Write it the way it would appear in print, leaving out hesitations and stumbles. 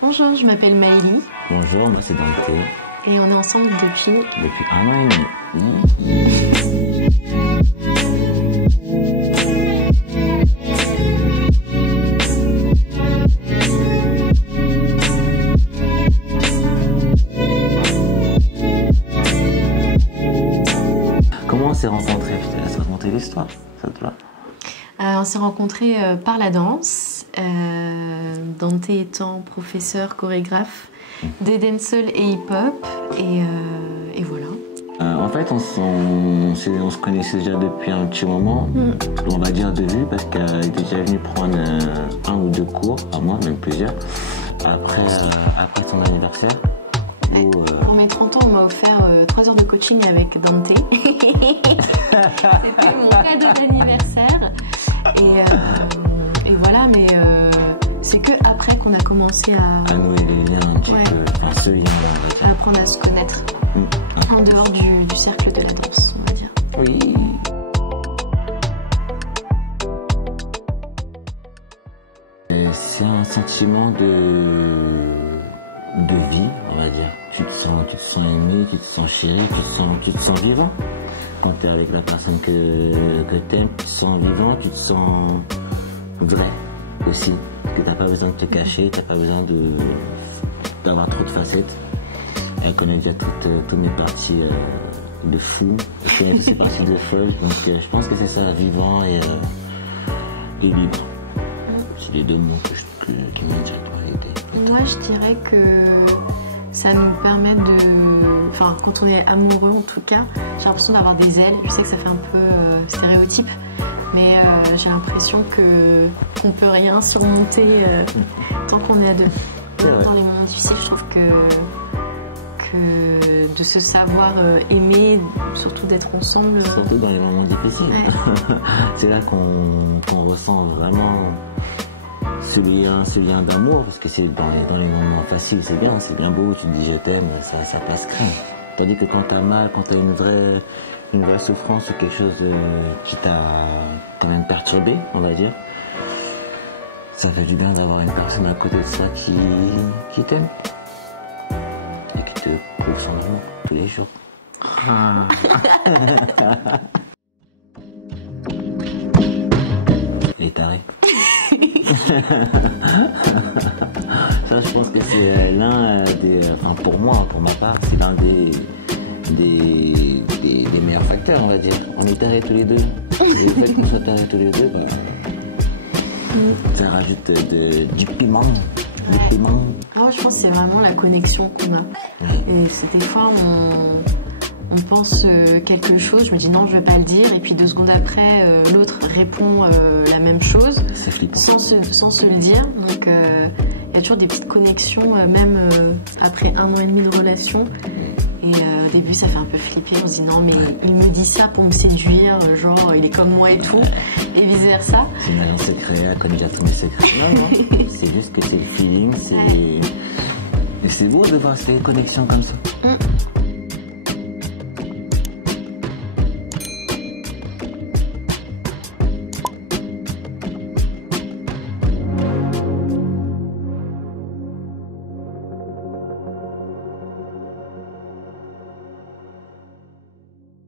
Bonjour, je m'appelle Maëlie. Bonjour, moi c'est Dante. Et on est ensemble depuis 1 an et demi. Comment on s'est rencontrés? Je te laisse raconter l'histoire, ça te va? On s'est rencontrés par la danse, Dante étant professeur chorégraphe de dancehall et hip-hop, et voilà. En fait, on se connaissait déjà depuis un petit moment, on va dire de vue, parce qu'elle est déjà venue prendre 1 ou 2 cours, à moi, même plusieurs, après son anniversaire. Pour mes 30 ans, on m'a offert 3 heures de coaching avec Dante. C'était mon cadeau d'anniversaire. Et voilà, mais c'est que après qu'on a commencé à nouer les liens un petit peu, enfin ce lien, on va dire. À apprendre à se connaître en dehors du cercle de la danse, on va dire. Oui. C'est un sentiment de vie, on va dire. Tu te sens aimé, tu te sens chéri, tu te sens vivant. Quand tu es avec la personne que tu aimes, tu te sens vivant, tu te sens vrai aussi. Parce que tu n'as pas besoin de te cacher, tu n'as pas besoin d'avoir trop de facettes. Elle connaît déjà toutes mes parties de fou, elle connaît toutes ses parties de folle. Donc je pense que c'est ça, vivant et libre. C'est les 2 mots qui m'ont directement aidé. Moi, je dirais que ça nous permet de... Enfin, quand on est amoureux, en tout cas, j'ai l'impression d'avoir des ailes. Je sais que ça fait un peu stéréotype, mais j'ai l'impression qu'on peut rien surmonter tant qu'on est à 2. Dans les moments difficiles, je trouve que de se savoir aimer, surtout d'être ensemble... Surtout dans les moments difficiles. Ouais. C'est là qu'on ressent vraiment ce lien d'amour, parce que c'est dans les moments faciles, c'est bien beau, tu te dis je t'aime, ça passe crème. Tandis que quand t'as mal, quand t'as une vraie souffrance ou quelque chose qui t'a quand même perturbé, on va dire, ça fait du bien d'avoir une personne à côté de soi qui t'aime et qui te prouve son amour tous les jours. Les tarés. Ça, je pense que c'est l'un des... Enfin, pour moi, pour ma part, c'est l'un des meilleurs facteurs, on va dire. On est tarés tous les deux. Et le fait qu'on soit tarés tous les deux, ça rajoute du piment. Du piment. Ah, je pense que c'est vraiment la connexion qu'on a. Et c'est des fois, on pense quelque chose, je me dis non, je ne vais pas le dire, et puis 2 secondes après, l'autre répond la même chose, sans se le dire. Donc il y a toujours des petites connexions, même après 1 an et demi de relation. Et au début, ça fait un peu flipper, on se dit non, mais il me dit ça pour me séduire, genre il est comme moi et tout, et vice versa. C'est une alliance secrète, elle connaît déjà tous mes secrets. Non, c'est juste que c'est le feeling, et c'est beau de voir ces connexions comme ça.